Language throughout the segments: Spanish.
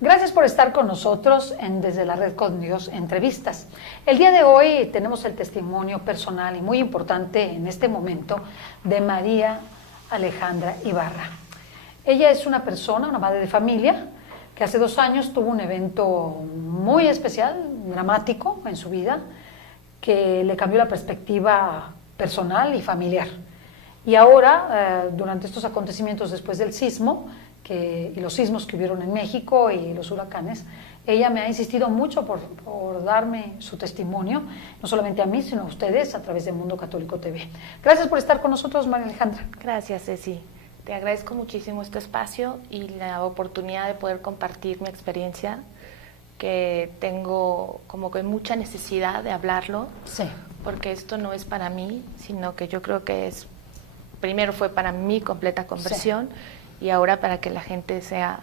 Gracias por estar con nosotros en Desde la Red con Dios Entrevistas. El día de hoy tenemos el testimonio personal y muy importante en este momento de María Alejandra Ibarra. Ella es una persona, una madre de familia, que hace 2 años tuvo un evento muy especial, dramático en su vida, que le cambió la perspectiva personal y familiar. Y ahora, durante estos acontecimientos después del sismo, y los sismos que hubieron en México y los huracanes, ella me ha insistido mucho por darme su testimonio, no solamente a mí, sino a ustedes a través de Mundo Católico TV. Gracias por estar con nosotros, María Alejandra. Gracias, Ceci. Te agradezco muchísimo este espacio y la oportunidad de poder compartir mi experiencia, que tengo como que mucha necesidad de hablarlo, sí, porque esto no es para mí, sino que yo creo que primero fue para mi completa conversión, sí, y ahora para que la gente sea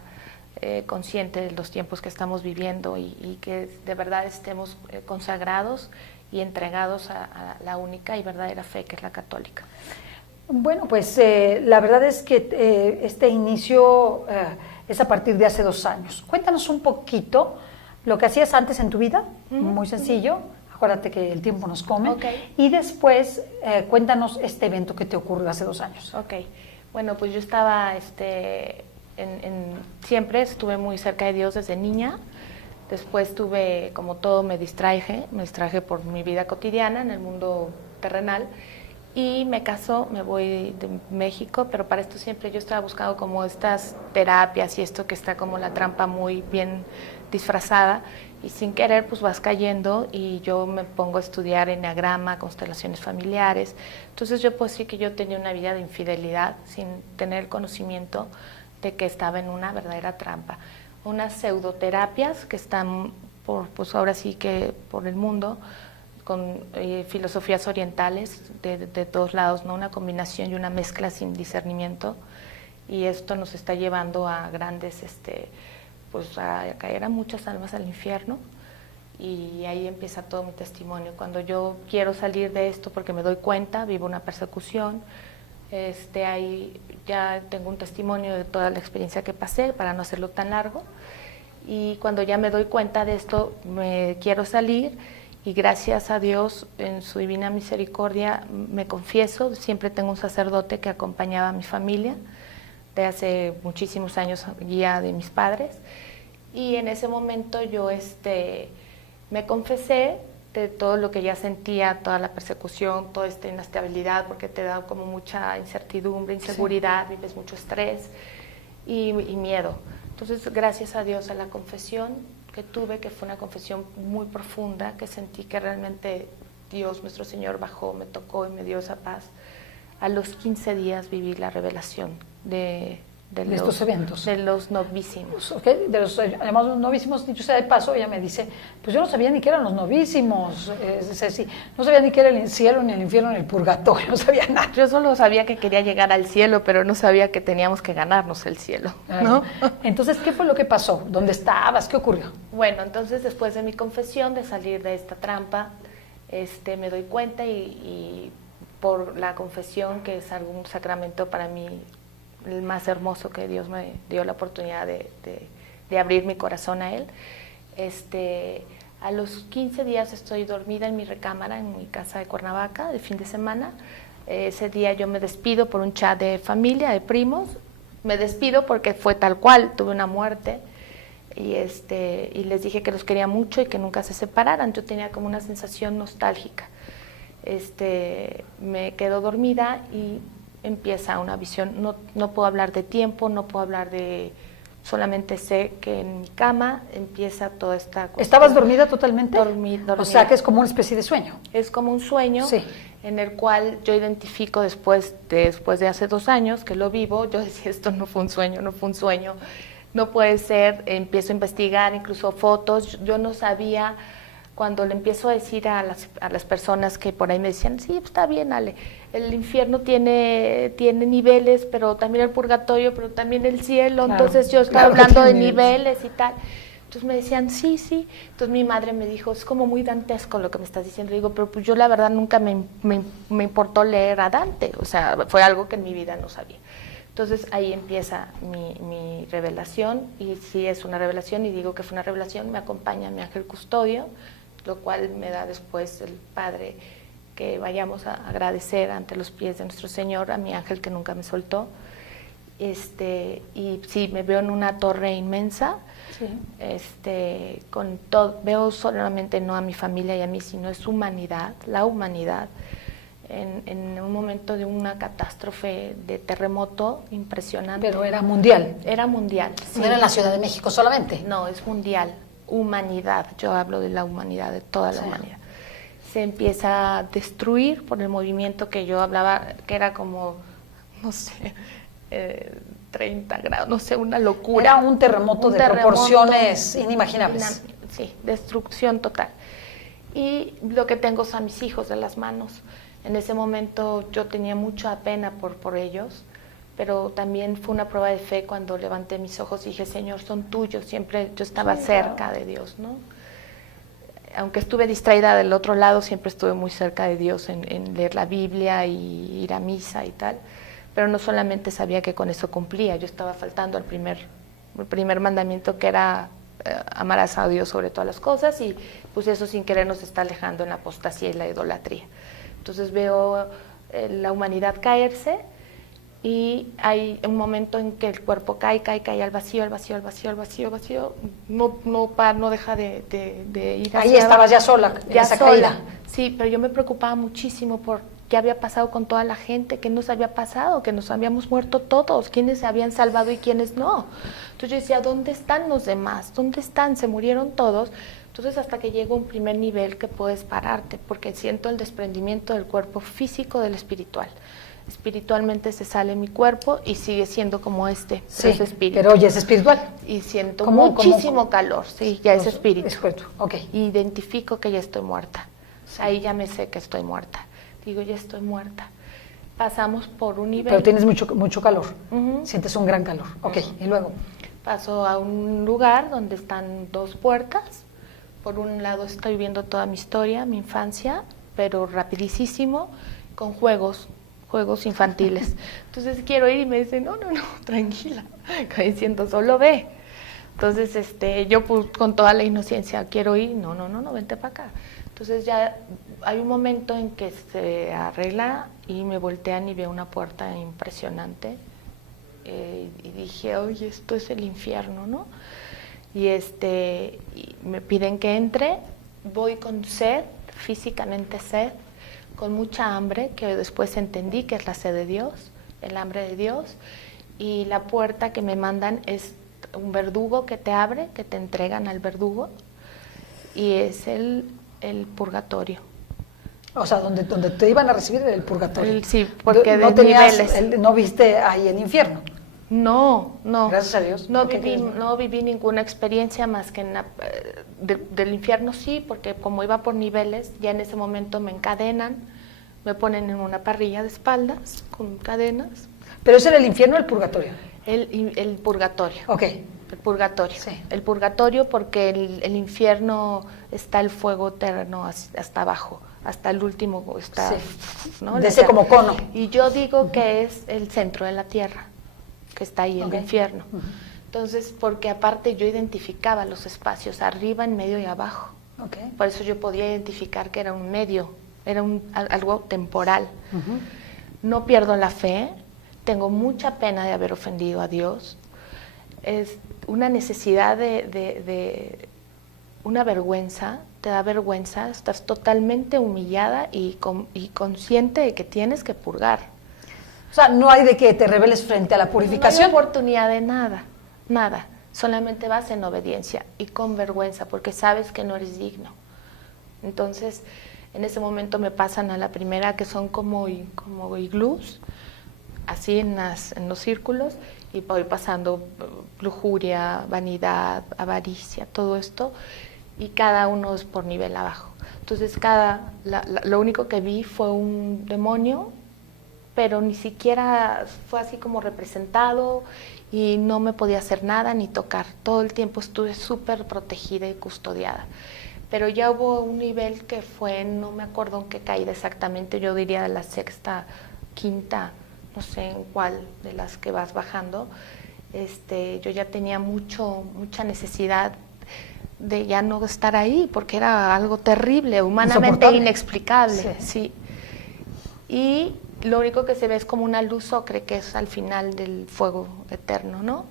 consciente de los tiempos que estamos viviendo y que de verdad estemos consagrados y entregados a la única y verdadera fe, que es la católica. Bueno, pues la verdad es que este inicio es a partir de hace 2 años. Cuéntanos un poquito lo que hacías antes en tu vida, muy sencillo, acuérdate que el tiempo nos come, okay, y después cuéntanos este evento que te ocurrió hace 2 años. Ok, bueno, pues yo estaba, siempre estuve muy cerca de Dios desde niña. Después tuve, como todo, me distraje por mi vida cotidiana en el mundo terrenal, y me caso, me voy de México, pero para esto siempre yo estaba buscando como estas terapias y esto que está como la trampa muy bien disfrazada, y sin querer pues vas cayendo, y yo me pongo a estudiar enneagrama, constelaciones familiares. Entonces yo puedo decir que yo tenía una vida de infidelidad sin tener el conocimiento de que estaba en una verdadera trampa. Unas pseudoterapias que están pues ahora sí que por el mundo, con filosofías orientales de todos lados, ¿no? Una combinación y una mezcla sin discernimiento, y esto nos está llevando a grandes, pues a caer a muchas almas al infierno, y ahí empieza todo mi testimonio. Cuando yo quiero salir de esto porque me doy cuenta, vivo una persecución, ahí ya tengo un testimonio de toda la experiencia que pasé, para no hacerlo tan largo, y cuando ya me doy cuenta de esto, me quiero salir. Y gracias a Dios, en su divina misericordia, me confieso. Siempre tengo un sacerdote que acompañaba a mi familia, de hace muchísimos años, guía de mis padres. Y en ese momento yo me confesé de todo lo que ya sentía, toda la persecución, toda esta inestabilidad, porque te da como mucha incertidumbre, inseguridad, sí, vives mucho estrés y miedo. Entonces, gracias a Dios, a la confesión que tuve, que fue una confesión muy profunda, que sentí que realmente Dios, nuestro Señor, bajó, me tocó y me dio esa paz. A los 15 días viví la revelación de estos eventos. De los novísimos. Okay. Además, los novísimos, dicho sea de paso, ella me dice, pues yo no sabía ni qué eran los novísimos, no sabía ni qué era el cielo, ni el infierno, ni el purgatorio, no sabía nada. Yo solo sabía que quería llegar al cielo, pero no sabía que teníamos que ganarnos el cielo, ¿no? Entonces, ¿qué fue lo que pasó? ¿Dónde estabas? ¿Qué ocurrió? Bueno, entonces, después de mi confesión, de salir de esta trampa, me doy cuenta, y por la confesión, que es algún sacramento para mí, el más hermoso, que Dios me dio la oportunidad de abrir mi corazón a Él. A los 15 días estoy dormida en mi recámara, en mi casa de Cuernavaca, de fin de semana. Ese día yo me despido por un chat de familia, de primos. Me despido porque fue tal cual, tuve una muerte, y les dije que los quería mucho y que nunca se separaran. Yo tenía como una sensación nostálgica. Me quedo dormida y empieza una visión. No puedo hablar de tiempo, no puedo hablar de... Solamente sé que en mi cama empieza toda esta cuestión. ¿Estabas dormida totalmente? Dormida. O sea, que es como una especie de sueño. Es como un sueño, sí, en el cual yo identifico después de hace 2 años que lo vivo. Yo decía, esto no fue un sueño, no puede ser. Empiezo a investigar, incluso fotos. Yo no sabía... Cuando le empiezo a decir a las personas que por ahí me decían, sí, pues está bien, Ale, el infierno tiene niveles, pero también el purgatorio, pero también el cielo, claro, entonces yo estaba hablando de niveles y tal. Entonces me decían, sí, sí. Entonces mi madre me dijo, es como muy dantesco lo que me estás diciendo. Le digo, pero pues yo la verdad nunca me importó leer a Dante, o sea, fue algo que en mi vida no sabía. Entonces ahí empieza mi revelación, y si es una revelación, y digo que fue una revelación, me acompaña mi ángel custodio, lo cual me da después el Padre que vayamos a agradecer ante los pies de nuestro Señor, a mi ángel que nunca me soltó. Y sí, me veo en una torre inmensa, sí. Con todo, veo solamente no a mi familia y a mí, sino es humanidad, la humanidad, en un momento de una catástrofe de terremoto impresionante. Pero era mundial. Era mundial, sí. No era en la Ciudad de México solamente. No, es mundial, humanidad, yo hablo de la humanidad, de toda la humanidad. Se empieza a destruir por el movimiento que yo hablaba, que era como, no sé, 30 grados, no sé, una locura. Era un terremoto de proporciones inimaginables. Sí, destrucción total. Y lo que tengo son mis hijos de las manos. En ese momento yo tenía mucha pena por ellos, pero también fue una prueba de fe cuando levanté mis ojos y dije, Señor, son tuyos. Siempre yo estaba cerca de Dios, ¿no? Aunque estuve distraída del otro lado, siempre estuve muy cerca de Dios en leer la Biblia y ir a misa y tal. Pero no solamente sabía que con eso cumplía, yo estaba faltando al primer mandamiento, que era amarás a Dios sobre todas las cosas, y pues eso sin querer nos está alejando en la apostasía y la idolatría. Entonces veo la humanidad caerse, y hay un momento en que el cuerpo cae al vacío, no deja de ir hacia ahí estabas ya sola, ya esa sola. caída. Sí, pero yo me preocupaba muchísimo por qué había pasado con toda la gente, qué nos había pasado, que nos habíamos muerto todos, quiénes se habían salvado y quiénes no. Entonces yo decía, ¿dónde están los demás? ¿Dónde están? Se murieron todos. Entonces hasta que llega un primer nivel que puedes pararte, porque siento el desprendimiento del cuerpo físico del espiritual. Espiritualmente se sale mi cuerpo y sigue siendo como sí, es espíritu. Pero ya es espiritual. Y siento muchísimo calor, sí, ya es espíritu. Okay. Identifico que ya estoy muerta. Sí. Ahí ya me sé que estoy muerta. Digo, ya estoy muerta. Pasamos por un nivel. Pero tienes mucho calor. Sientes un gran calor. Ok, y luego. Paso a un lugar donde están dos puertas. Por un lado estoy viendo toda mi historia, mi infancia, pero rapidísimo, con juegos infantiles. Entonces quiero ir y me dicen, no, tranquila, diciendo, solo ve. Entonces yo pues, con toda la inocencia, quiero ir, no, vente para acá. Entonces ya hay un momento en que se arregla y me voltean y veo una puerta impresionante, y dije, oye, esto es el infierno, ¿no? Y y me piden que entre, voy con sed, físicamente sed, con mucha hambre, que después entendí que es la sed de Dios, el hambre de Dios, y la puerta que me mandan es un verdugo que te abre, que te entregan al verdugo, y es el purgatorio. O sea, donde te iban a recibir el purgatorio. Sí, porque no de niveles. No viste ahí el infierno. No. Gracias a Dios. No viví ninguna experiencia más que del infierno, sí, porque como iba por niveles, ya en ese momento me encadenan, me ponen en una parrilla de espaldas con cadenas. ¿Pero eso era el infierno o el purgatorio? El purgatorio. Ok. El purgatorio. Sí. El purgatorio porque el infierno está el fuego eterno hasta abajo, hasta el último está, sí. ¿no? De ese como cono. Y yo digo que es el centro de la tierra, que está ahí el infierno. Entonces, porque aparte yo identificaba los espacios arriba, en medio y abajo. Okay. Por eso yo podía identificar que era un medio, era algo temporal. No pierdo la fe, tengo mucha pena de haber ofendido a Dios. Es una necesidad de una vergüenza, te da vergüenza, estás totalmente humillada y consciente de que tienes que purgar. O sea, no hay de que te rebeles frente a la purificación. No hay oportunidad de nada. Solamente vas en obediencia y con vergüenza porque sabes que no eres digno. Entonces, en ese momento me pasan a la primera, que son como iglús, así en los círculos, y voy pasando lujuria, vanidad, avaricia, todo esto, y cada uno es por nivel abajo. Entonces, lo único que vi fue un demonio pero ni siquiera fue así como representado y no me podía hacer nada ni tocar. Todo el tiempo estuve súper protegida y custodiada. Pero ya hubo un nivel que fue, no me acuerdo en qué caída exactamente, yo diría de la sexta, quinta, no sé en cuál de las que vas bajando. Yo ya tenía mucha necesidad de ya no estar ahí, porque era algo terrible, humanamente inexplicable. Sí. Y lo único que se ve es como una luz ocre, que es al final del fuego eterno, ¿no?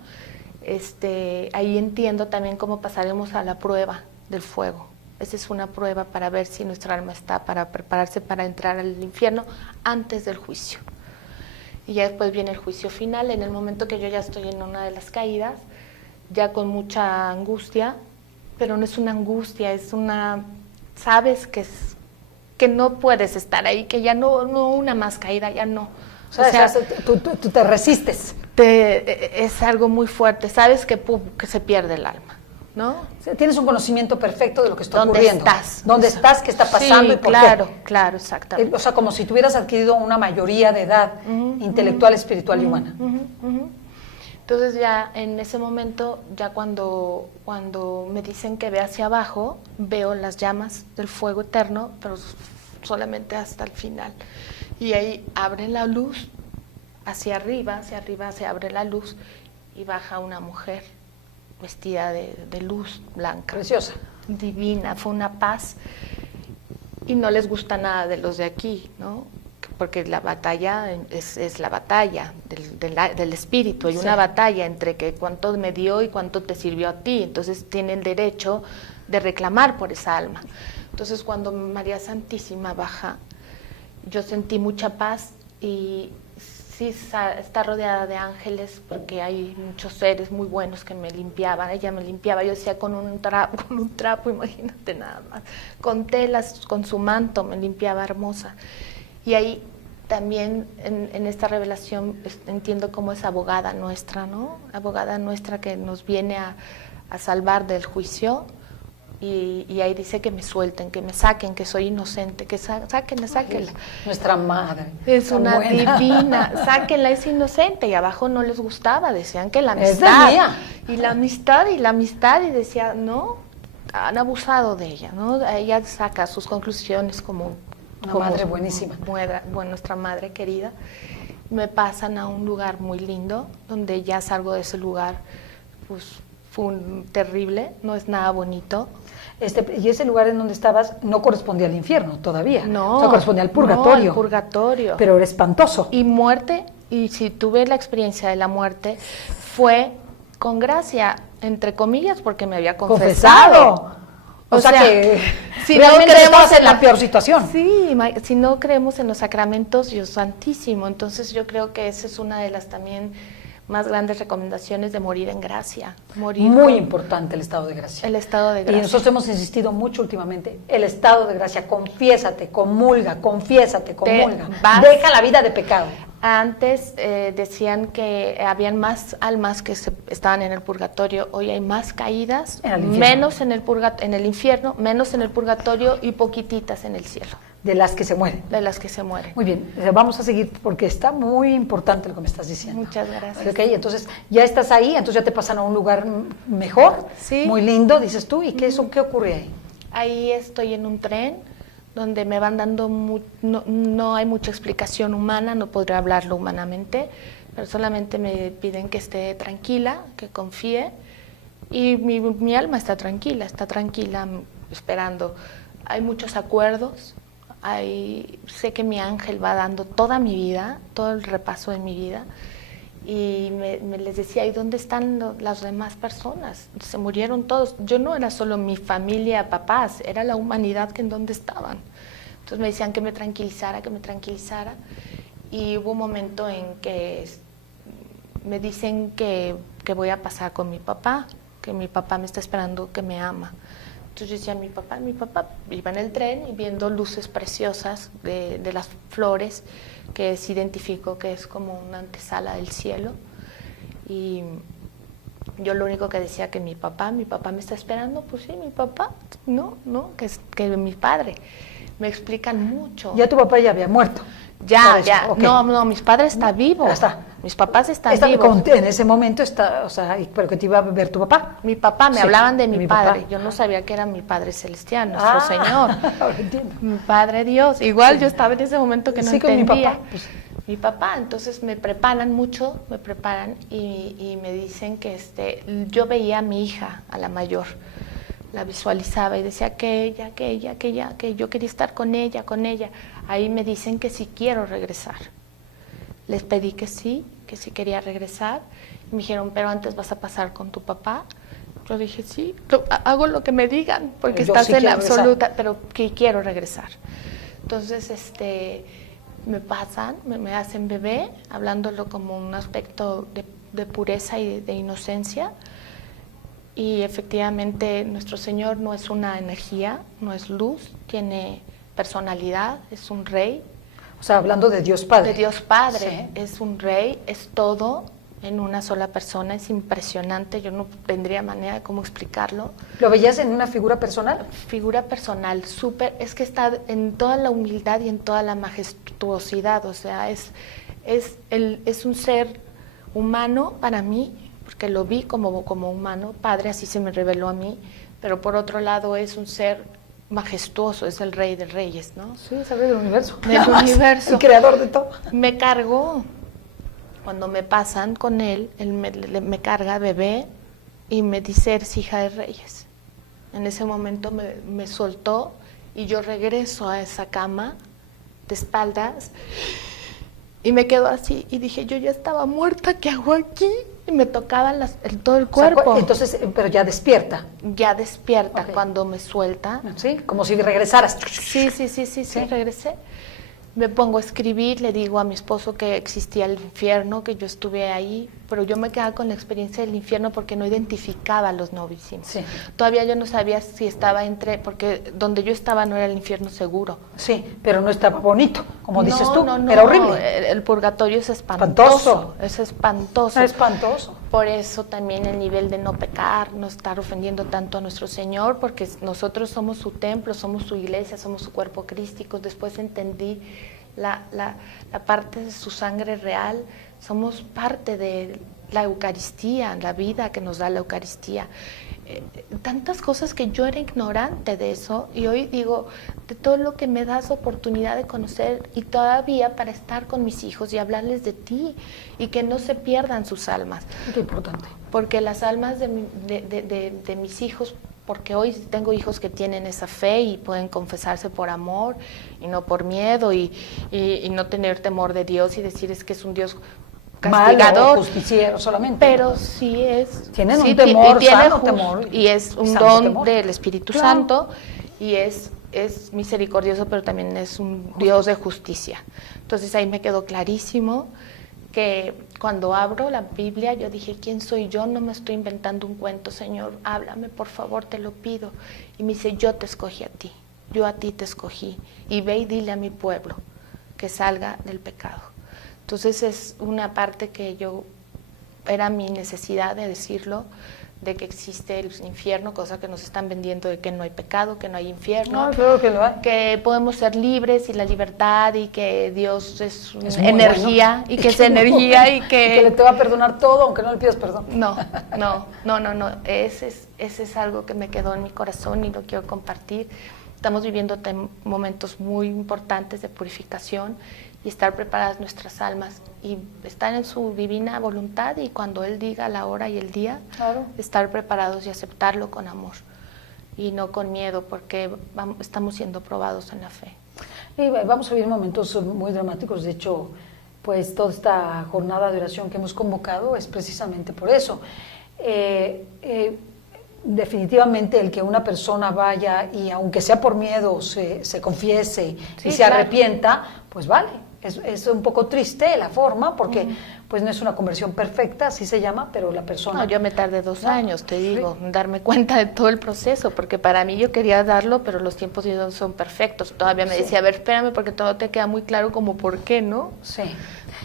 Ahí entiendo también cómo pasaremos a la prueba del fuego. Esa es una prueba para ver si nuestra alma está para prepararse para entrar al infierno antes del juicio. Y ya después viene el juicio final, en el momento que yo ya estoy en una de las caídas, ya con mucha angustia, pero no es una angustia, es una, sabes que no puedes estar ahí, que ya no una más caída, ya no. O sea tú te resistes. Es algo muy fuerte, sabes que se pierde el alma, ¿no? O sea, tienes un conocimiento perfecto de lo que está ¿Dónde ocurriendo. estás? ¿Dónde estás? ¿Qué está pasando? Sí, ¿Y por claro, qué? claro, exactamente. O sea, como si tuvieras adquirido una mayoría de edad intelectual, espiritual y humana. Entonces ya en ese momento, ya cuando me dicen que ve hacia abajo, veo las llamas del fuego eterno, pero solamente hasta el final. Y ahí abre la luz, hacia arriba se abre la luz y baja una mujer vestida de luz blanca. Preciosa. Divina, fue una paz. Y no les gusta nada de los de aquí, ¿no? Porque la batalla es la batalla del espíritu. Hay una batalla entre que cuánto me dio y cuánto te sirvió a ti. Entonces tienen derecho de reclamar por esa alma. Entonces cuando María Santísima baja, yo sentí mucha paz y sí está rodeada de ángeles porque hay muchos seres muy buenos que me limpiaban. Ella me limpiaba, yo decía con un trapo, imagínate nada más, con telas, con su manto me limpiaba hermosa. Y ahí también en esta revelación entiendo cómo es abogada nuestra, ¿no? Abogada nuestra que nos viene a salvar del juicio. Y ahí dice que me suelten, que me saquen, que soy inocente, que sáquenla. Nuestra madre. Es una buena. Divina, sáquenla, es inocente. Y abajo no les gustaba, decían que la amistad. Es mía. Y la amistad, y decía, no, han abusado de ella, ¿no? Ella saca sus conclusiones como madre buenísima. Bueno, nuestra madre querida. Me pasan a un lugar muy lindo, donde ya salgo de ese lugar, pues fue terrible, no es nada bonito. Y ese lugar en donde estabas no correspondía al infierno todavía. No. O sea, correspondía al purgatorio. No, al purgatorio. Pero era espantoso. Y muerte, y si tuve la experiencia de la muerte, fue con gracia, entre comillas, porque me había confesado. O sea que si realmente no creemos estabas en la peor situación. Sí, si no creemos en los sacramentos, Dios santísimo. Entonces yo creo que esa es una de las también más grandes recomendaciones de morir en gracia. Muy importante el estado de gracia. El estado de gracia. Y nosotros hemos insistido mucho últimamente, el estado de gracia, confiésate, comulga, deja la vida de pecado. Antes decían que habían más almas que estaban en el purgatorio, hoy hay más caídas, menos en el infierno, menos en el purgatorio y poquititas en el cielo. De las que se mueren. De las que se mueren. Muy bien, vamos a seguir porque está muy importante lo que me estás diciendo. Muchas gracias. Ok, entonces ya estás ahí, entonces ya te pasan a un lugar mejor, sí. Muy lindo, dices tú, ¿y qué ocurre ahí? Ahí estoy en un tren donde me van dando, no hay mucha explicación humana, no podré hablarlo humanamente, pero solamente me piden que esté tranquila, que confíe, y mi alma está tranquila esperando. Hay muchos acuerdos. Sé que mi ángel va dando toda mi vida, todo el repaso de mi vida, y me les decía, ¿y dónde están las demás personas? Se murieron todos. Yo no era solo mi familia, papás, era la humanidad que en dónde estaban. Entonces me decían que me tranquilizara, y hubo un momento en que me dicen que voy a pasar con mi papá, que mi papá me está esperando, que me ama. Entonces yo decía, mi papá iba en el tren y viendo luces preciosas de las flores, que se identificó que es como una antesala del cielo. Y yo lo único que decía que mi papá me está esperando, pues sí, mi papá, no, que mi padre. Me explican mucho. Ya tu papá ya había muerto. Ya, okay. No, mis padres están vivos. Está. Mis papás están vivos. En ese momento está, o sea, pero que te iba a ver tu papá. Mi papá, me hablaban de mi padre. Papá. Yo no sabía que era mi Padre Celestial, nuestro Señor. Ahora entiendo. Mi Padre Dios. Igual yo estaba en ese momento que no entendía. Con mi papá. Pues. Mi papá, entonces me preparan mucho, y me dicen que yo veía a mi hija, a la mayor, la visualizaba y decía que yo quería estar con ella. Ahí me dicen que sí quiero regresar. Les pedí que sí quería regresar. Me dijeron, pero antes vas a pasar con tu papá. Yo dije, sí, hago lo que me digan, porque estás en absoluta, pero que quiero regresar. Entonces, me hacen bebé, hablándolo como un aspecto de pureza y de inocencia. Y efectivamente nuestro Señor no es una energía, no es luz, tiene personalidad, es un rey. O sea, hablando de Dios Padre. De Dios Padre, sí. Es un rey, es todo en una sola persona, es impresionante, yo no tendría manera de cómo explicarlo. ¿Lo veías en una figura personal? Figura personal, es que está en toda la humildad y en toda la majestuosidad, o sea, es un ser humano para mí, porque lo vi como humano, Padre, así se me reveló a mí, pero por otro lado es un ser majestuoso, es el Rey de Reyes, ¿no? Sí, es el Rey del universo. Del universo. El creador de todo. Me cargó. Cuando me pasan con él me carga bebé y me dice, eres hija de reyes. En ese momento me soltó y yo regreso a esa cama de espaldas y me quedo así y dije, yo ya estaba muerta, ¿qué hago aquí? Y me tocaba todo el cuerpo. O sea, entonces, pero ya despierta. Ya despierta, okay. Cuando me suelta. Sí, como si regresaras. Sí, regresé. Me pongo a escribir, le digo a mi esposo que existía el infierno, que yo estuve ahí, pero yo me quedaba con la experiencia del infierno porque no identificaba a los novísimos. Sí. Todavía yo no sabía si estaba porque donde yo estaba no era el infierno seguro. Sí, pero no estaba bonito, como dices tú, no, era horrible. El purgatorio es espantoso. Es espantoso. Es espantoso. Por eso también el nivel de no pecar, no estar ofendiendo tanto a nuestro Señor, porque nosotros somos su templo, somos su iglesia, somos su cuerpo crístico. Después entendí la parte de su sangre real, somos parte de la Eucaristía, la vida que nos da la Eucaristía. Tantas cosas que yo era ignorante de eso y hoy digo, de todo lo que me das oportunidad de conocer y todavía para estar con mis hijos y hablarles de ti y que no se pierdan sus almas. Qué importante. Porque las almas de mis hijos, porque hoy tengo hijos que tienen esa fe y pueden confesarse por amor y no por miedo y no tener temor de Dios y decir es que es un Dios castigador, malo, justiciero solamente. Pero sí es... Tienen un temor, sano temor. Y es un don del Espíritu Santo y es misericordioso, pero también es un Dios de justicia. Entonces ahí me quedó clarísimo que cuando abro la Biblia yo dije, ¿quién soy yo? No me estoy inventando un cuento, Señor, háblame, por favor, te lo pido. Y me dice, yo te escogí a ti, yo a ti te escogí, y ve y dile a mi pueblo que salga del pecado. Entonces es una parte que era mi necesidad de decirlo, de que existe el infierno, cosa que nos están vendiendo de que no hay pecado, que no hay infierno, no, claro que lo hay. Que podemos ser libres y la libertad y que Dios es energía, bueno. Y que es energía y que le te va a perdonar todo aunque no le pidas perdón. No, ese es algo que me quedó en mi corazón y lo quiero compartir. Estamos viviendo momentos muy importantes de purificación y estar preparadas nuestras almas y estar en su divina voluntad y cuando Él diga la hora y el día, claro. Estar preparados y aceptarlo con amor y no con miedo porque estamos siendo probados en la fe. Y vamos a vivir momentos muy dramáticos, de hecho, pues toda esta jornada de oración que hemos convocado es precisamente por eso. Definitivamente el que una persona vaya y aunque sea por miedo se confiese y se arrepienta, pues vale. Es un poco triste la forma porque pues no es una conversión perfecta, así se llama, pero la persona... No, yo me tardé 2 años, te digo, darme cuenta de todo el proceso, porque para mí yo quería darlo, pero los tiempos de Dios son perfectos. Todavía me decía, a ver, espérame, porque todo te queda muy claro como por qué, ¿no? Sí.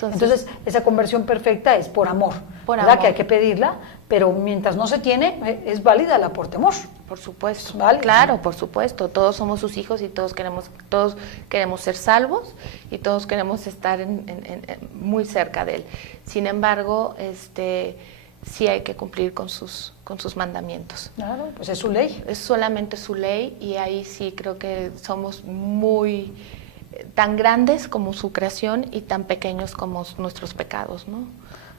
Entonces esa conversión perfecta es por amor, por ¿verdad? Amor. Que hay que pedirla, pero mientras no se tiene, es válida la por temor. Por supuesto, ¿Vale? claro, por supuesto. Todos somos sus hijos y todos queremos ser salvos y todos queremos estar muy cerca de él. Sin embargo, sí hay que cumplir con sus mandamientos. Claro, pues es su ley. Es solamente su ley y ahí sí creo que somos muy tan grandes como su creación y tan pequeños como nuestros pecados, ¿no?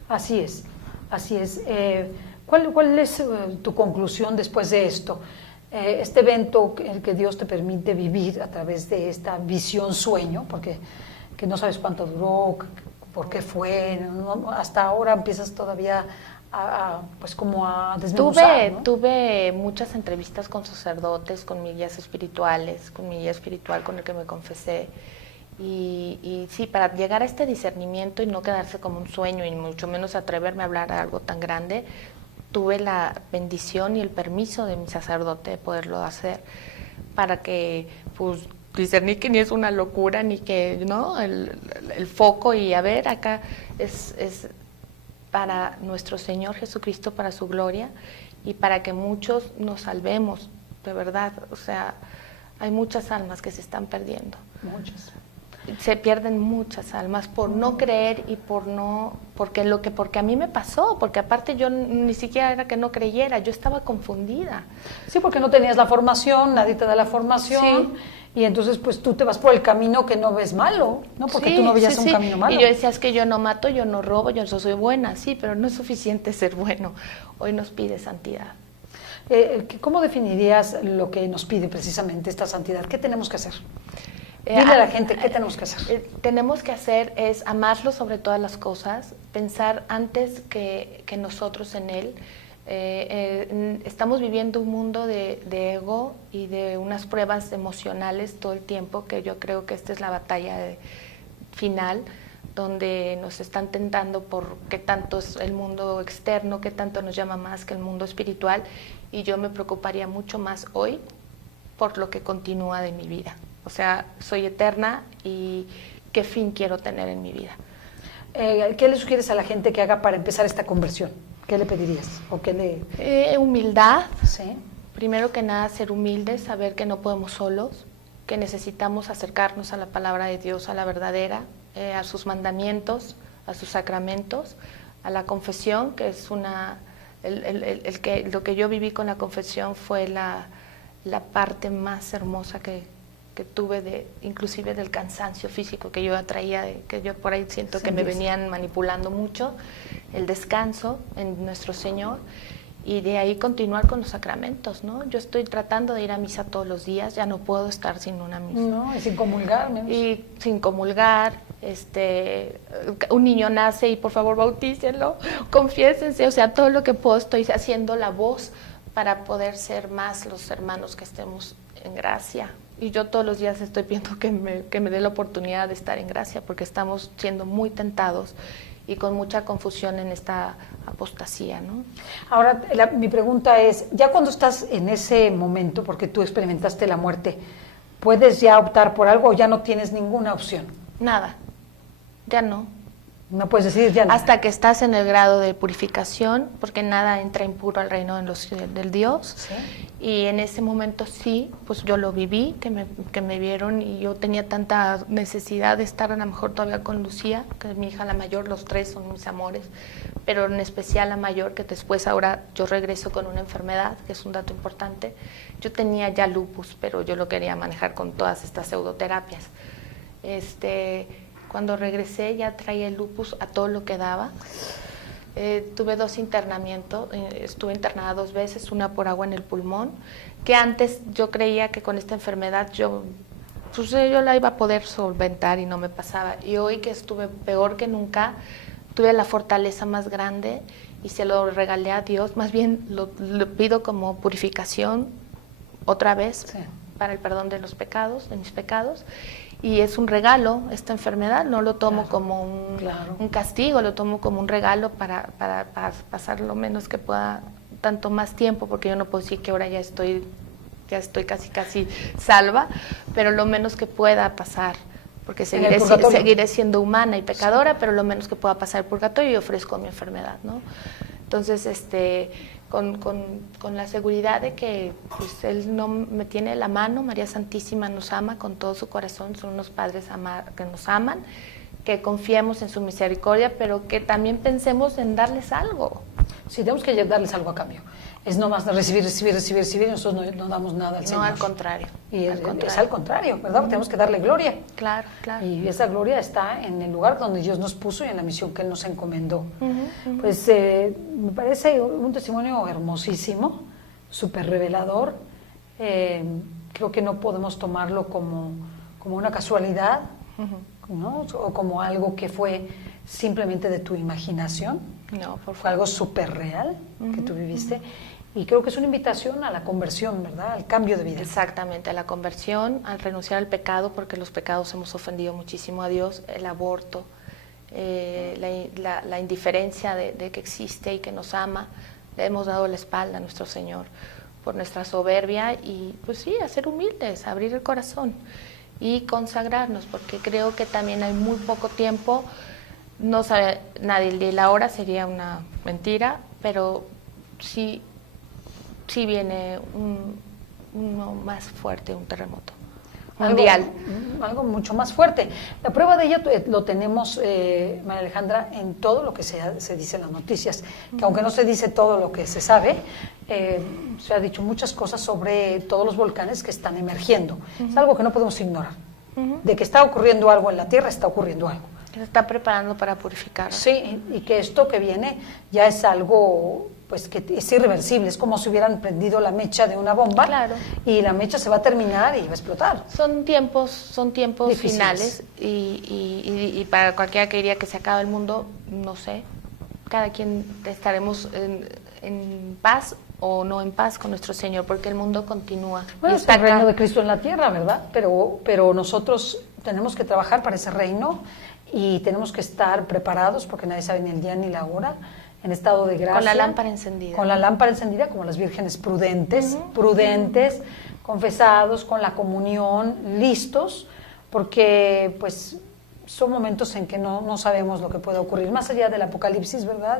Así es, así es. ¿Cuál es tu conclusión después de esto? Este evento que Dios te permite vivir a través de esta visión sueño, porque que no sabes cuánto duró, por qué fue, ¿no? Hasta ahora empiezas todavía pues como a desmenuzar, ¿no? Tuve muchas entrevistas con sacerdotes, con mis guías espirituales, con mi guía espiritual con el que me confesé. Y sí, para llegar a este discernimiento y no quedarse como un sueño y mucho menos atreverme a hablar de algo tan grande, tuve la bendición y el permiso de mi sacerdote de poderlo hacer para que, pues, discernir que ni es una locura ni que, ¿no? El foco y a ver, acá es para nuestro Señor Jesucristo, para su gloria y para que muchos nos salvemos, de verdad. O sea, hay muchas almas que se están perdiendo. Muchas. Se pierden muchas almas por no creer y porque a mí me pasó, porque aparte yo ni siquiera era que no creyera, yo estaba confundida. Sí, porque no tenías la formación, nadie te da la formación, y entonces pues tú te vas por el camino que no ves malo, ¿no? Porque tú no veías un camino malo. Y yo decía, es que yo no mato, yo no robo, yo soy buena, sí, pero no es suficiente ser bueno. Hoy nos pide santidad. ¿Cómo definirías lo que nos pide precisamente esta santidad? ¿Qué tenemos que hacer? Dile a la gente, ¿qué tenemos que hacer? Tenemos que hacer es amarlo sobre todas las cosas, pensar antes que nosotros en él. Estamos viviendo un mundo de ego y de unas pruebas emocionales todo el tiempo, que yo creo que esta es la batalla final, donde nos están tentando por qué tanto es el mundo externo, qué tanto nos llama más que el mundo espiritual, y yo me preocuparía mucho más hoy por lo que continúa de mi vida. O sea, soy eterna y qué fin quiero tener en mi vida. ¿Qué le sugieres a la gente que haga para empezar esta conversión? ¿Qué le pedirías? ¿O qué le... Humildad. Sí. Primero que nada, ser humildes, saber que no podemos solos, que necesitamos acercarnos a la palabra de Dios, a la verdadera, a sus mandamientos, a sus sacramentos, a la confesión, que es lo que yo viví con la confesión fue la parte más hermosa que tuve inclusive del cansancio físico que yo traía, que yo por ahí siento que me venían manipulando mucho, el descanso en nuestro Señor y de ahí continuar con los sacramentos, ¿no? Yo estoy tratando de ir a misa todos los días, ya no puedo estar sin una misa. No, y sin comulgar. Y sin comulgar, un niño nace y por favor bautícenlo, confiésense, o sea, todo lo que puedo estoy haciendo la voz para poder ser más los hermanos que estemos en gracia. Y yo todos los días estoy pidiendo que me dé la oportunidad de estar en gracia, porque estamos siendo muy tentados y con mucha confusión en esta apostasía, ¿no? Ahora, mi pregunta es, ya cuando estás en ese momento, porque tú experimentaste la muerte, ¿puedes ya optar por algo o ya no tienes ninguna opción? Nada, ya no. No puedes decir ya no. Hasta que estás en el grado de purificación, porque nada entra impuro al reino del Dios. ¿Sí? Y en ese momento sí, pues yo lo viví, que me vieron y yo tenía tanta necesidad de estar a lo mejor todavía con Lucía, que es mi hija la mayor, los tres son mis amores, pero en especial la mayor, que después ahora yo regreso con una enfermedad, que es un dato importante. Yo tenía ya lupus, pero yo lo quería manejar con todas estas pseudoterapias. Cuando regresé ya traía el lupus a todo lo que daba. Tuve 2 internamientos, estuve internada 2 veces, una por agua en el pulmón, que antes yo creía que con esta enfermedad yo la iba a poder solventar y no me pasaba. Y hoy que estuve peor que nunca, tuve la fortaleza más grande y se lo regalé a Dios, más bien lo pido como purificación otra vez, sí, para el perdón de los pecados, de mis pecados. Y es un regalo esta enfermedad, no lo tomo como un castigo, lo tomo como un regalo para pasar lo menos que pueda, tanto más tiempo, porque yo no puedo decir que ahora ya estoy casi salva, pero lo menos que pueda pasar, porque seguiré siendo humana y pecadora, sí, pero lo menos que pueda pasar el purgatorio y ofrezco mi enfermedad, ¿no? Entonces, con la seguridad de que pues, Él no me tiene la mano. María Santísima nos ama con todo su corazón, son unos padres que nos aman, que confiemos en su misericordia, pero que también pensemos en darles algo. Sí, tenemos que darles algo a cambio. Es no más recibir, y nosotros no damos nada al Señor. No, al contrario. Y es al contrario, ¿verdad? Tenemos que darle gloria. Claro, claro. Y esa gloria está en el lugar donde Dios nos puso y en la misión que Él nos encomendó. Pues me parece un testimonio hermosísimo, súper revelador. Creo que no podemos tomarlo como una casualidad, ¿no? O como algo que fue simplemente de tu imaginación. No, por favor. Fue algo súper real que tú viviste. Y creo que es una invitación a la conversión, ¿verdad? Al cambio de vida. Exactamente, a la conversión, al renunciar al pecado, porque los pecados hemos ofendido muchísimo a Dios, el aborto, la indiferencia de que existe y que nos ama. Le hemos dado la espalda a nuestro Señor por nuestra soberbia y, pues sí, a ser humildes, a abrir el corazón y consagrarnos, porque creo que también hay muy poco tiempo. No sabe nadie el día y la hora, sería una mentira, pero sí viene uno más fuerte, un terremoto mundial. Algo mucho más fuerte. La prueba de ello lo tenemos, María Alejandra, en todo lo que se dice en las noticias, que aunque no se dice todo lo que se sabe, se ha dicho muchas cosas sobre todos los volcanes que están emergiendo. Es algo que no podemos ignorar. De que está ocurriendo algo en la Tierra, está ocurriendo algo. Se está preparando para purificar. Sí, y que esto que viene ya es algo pues que es irreversible, es como si hubieran prendido la mecha de una bomba. Claro. Y la mecha se va a terminar y va a explotar. Son tiempos difíciles. finales y para cualquiera que diría que se acaba el mundo, no sé, cada quien estaremos en paz o no en paz con nuestro Señor, porque el mundo continúa. Bueno, está el reino de Cristo en la tierra, ¿verdad? Pero nosotros tenemos que trabajar para ese reino y tenemos que estar preparados, porque nadie sabe ni el día ni la hora, en estado de gracia. Con la lámpara encendida. Con la lámpara encendida, como las vírgenes prudentes, confesados, con la comunión, listos, porque pues son momentos en que no sabemos lo que puede ocurrir, más allá del apocalipsis, ¿verdad?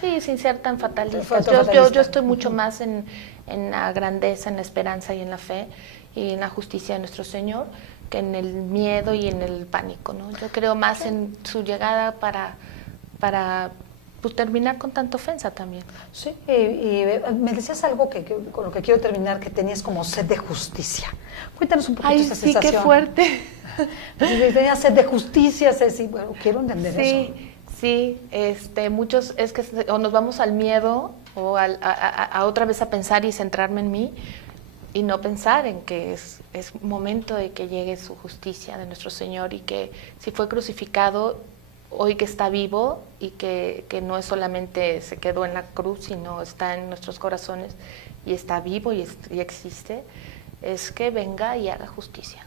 Sí, sin ser tan fatalistas. fatalista. Yo estoy mucho más en la grandeza, en la esperanza y en la fe y en la justicia de nuestro Señor que en el miedo y en el pánico, ¿no? Yo creo más en su llegada para pues, terminar con tanta ofensa también. Sí, y me decías algo con lo que quiero terminar, que tenías como sed de justicia. Cuéntanos un poquito esa sensación. Qué fuerte. Tenías sed de justicia, Ceci. Bueno, quiero entender eso. Sí, muchos es que o nos vamos al miedo o a otra vez a pensar y centrarme en mí y no pensar en que es momento de que llegue su justicia de nuestro Señor y que si fue crucificado, hoy que está vivo y que no es solamente se quedó en la cruz, sino está en nuestros corazones y está vivo y existe, es que venga y haga justicia.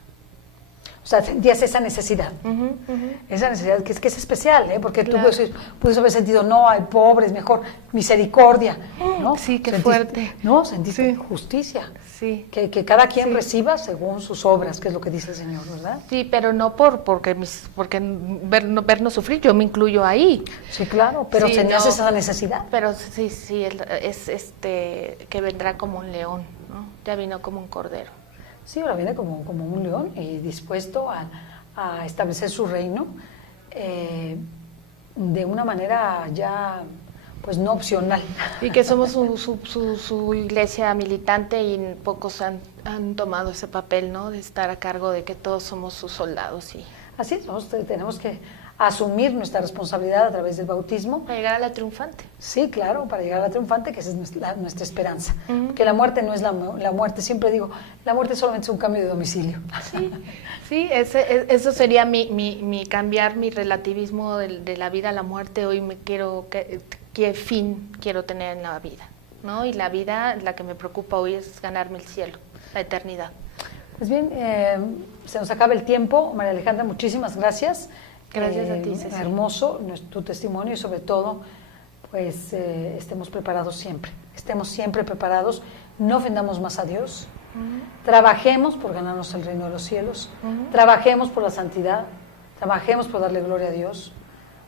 O sea, sentías esa necesidad, esa necesidad que es especial, porque claro. Tú puedes haber sentido, no, hay pobres, mejor misericordia, ¿no? Sí, qué fuerte. No, sentiste justicia, sí. Que cada quien reciba según sus obras, que es lo que dice el Señor, ¿verdad? Sí, pero no porque vernos sufrir, yo me incluyo ahí. Sí, claro, pero tenías esa necesidad. Pero sí, es que vendrá como un león, ¿no? Ya vino como un cordero. Sí, ahora viene como un león y dispuesto a establecer su reino de una manera ya, pues no opcional. Y que somos su iglesia militante y pocos han tomado ese papel, ¿no? De estar a cargo de que todos somos sus soldados. Sí. Así es, tenemos que asumir nuestra responsabilidad a través del bautismo. Para llegar a la triunfante. Sí, claro, para llegar a la triunfante, que esa es nuestra esperanza. Porque la muerte no es la muerte, siempre digo, la muerte solamente es un cambio de domicilio. Sí, eso sería mi cambiar mi relativismo de la vida a la muerte. Hoy qué fin quiero tener en la vida, ¿no? Y la vida, la que me preocupa hoy es ganarme el cielo, la eternidad. Pues bien, se nos acaba el tiempo. María Alejandra, muchísimas gracias. Gracias a ti, Ceci. Hermoso tu testimonio y sobre todo, pues estemos preparados siempre. Estemos siempre preparados, no ofendamos más a Dios. Trabajemos por ganarnos el reino de los cielos. Trabajemos por la santidad. Trabajemos por darle gloria a Dios.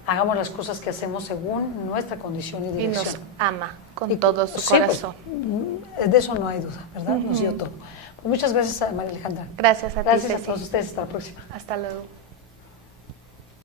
hagamos las cosas que hacemos según nuestra condición y Y dirección. nos ama con Y todo su sí, pues, corazón. de eso no hay duda, ¿verdad? Nos dio todo. Pues muchas gracias a María Alejandra. Gracias a ti, Gracias a Ceci. todos ustedes. Hasta la próxima. Hasta luego.